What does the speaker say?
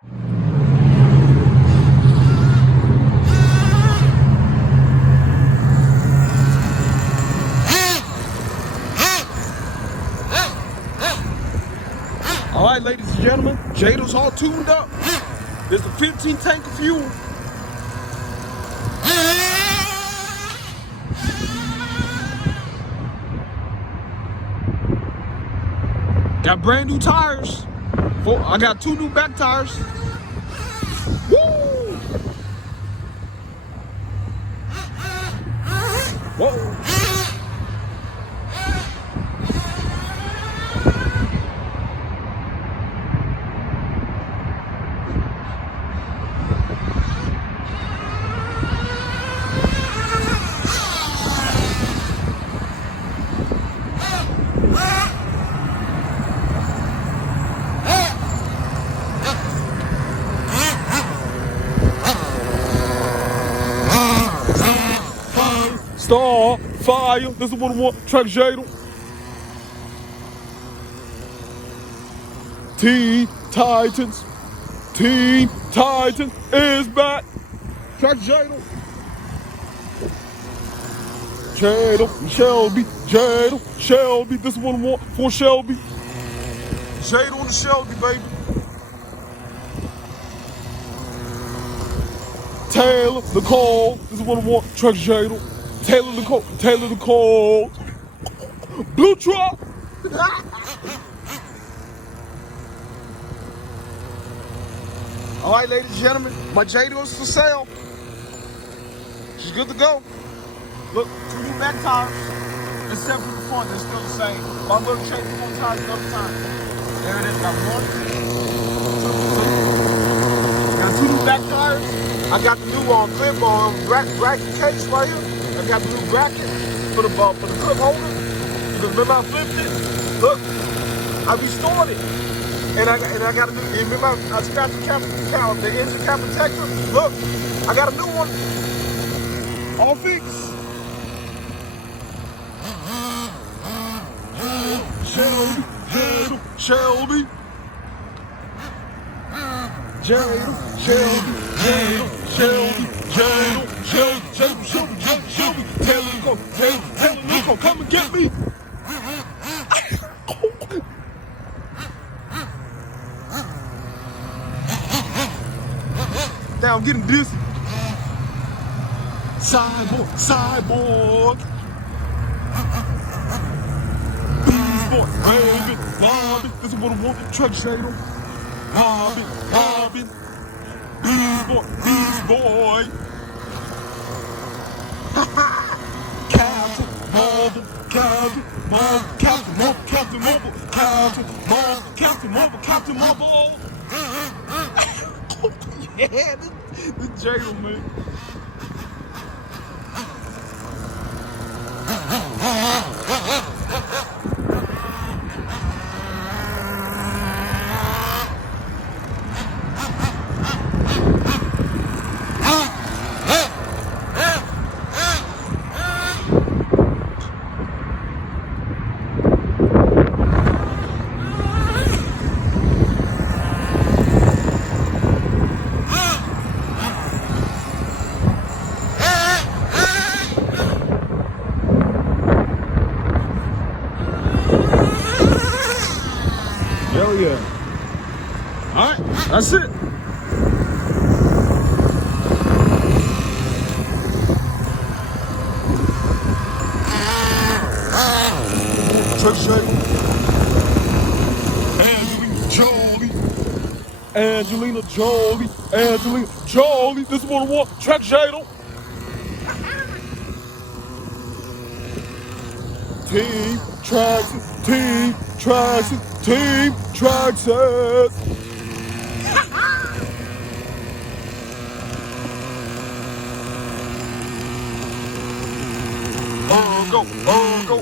All right, ladies and gentlemen, Jato's all tuned up. There's a 15 tank of fuel. Got brand new tires. I got 2 new back tires. Woo! Whoa! Star, fire, this is what I want, track Jato. Team Titans is back. Track Jato. Shelby, this is what I want for Shelby. Jato and Shelby, baby. Taylor, Nicole, this is what I want, track Jato. Taylor Nicole, blue truck. All right, ladies and gentlemen, my Jato is for sale. She's good to go. Look, 2 new back tires, except for the front, they're still the same. But I'm going to change the front tires another time. There it is, got 1, 2. Got 2 new back tires. I got the new clip on bracket case right here. I got the new bracket for the clip holder. Because remember I flipped it? Look, I restored it. And I got a new, remember I scratched the engine cap protector? Look, I got a new one. All fixed. Shelby. Taylor, Nico, come and get me. Now I'm getting dizzy. Cyborg. Beast boy, Robin, this is what I want. Truck Jato. Robin. Beast boy. Captain Marvel. Yeah, the Jato, man. Hell yeah. All right, that's it. Truck Jato. Angelina Jolie. This is what I want. Truck Jato. Team Traxxas. Go.